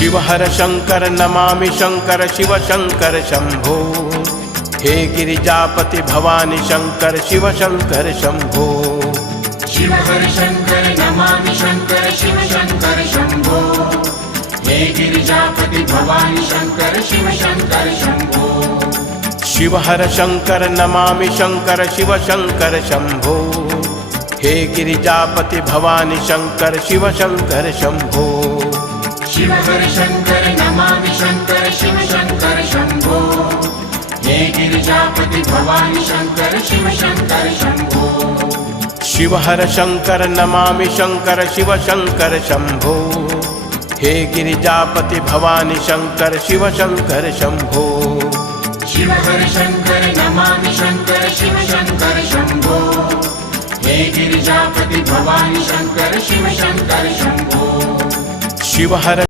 शिव हर शंकर नमामि शंकर शिव शंकर शंभो। हे गिरिजापति भवानी शंकर शिव शंकर शंभो। शिव हर शंकर नमामि शंकर शिव शंकर शंभो। हे गिरिजापति भवानी शंकर शिव शंकर शंभो। शिव हर शंकर नमामि शंकर शिव शंकर शंभो। हे गिरिजापति भवानी शंकर शिव शंकर शंभो। शिव हर शंकर नमामि शंकर शिव शंकर शंभो। हे गिरिजापति भवानी शंकर शिव शंकर शंभो। शिव हर शंकर नमामि शंकर शिव शंकर शंभो। हे गिरिजापति भवानी शंकर शिव शंकर शंभो। शिव हर शंकर नमामि शंकर शिव शंकर शंभो। हे गिरिजापति भवानी शंकर शिव शंकर शंभो। शिव हर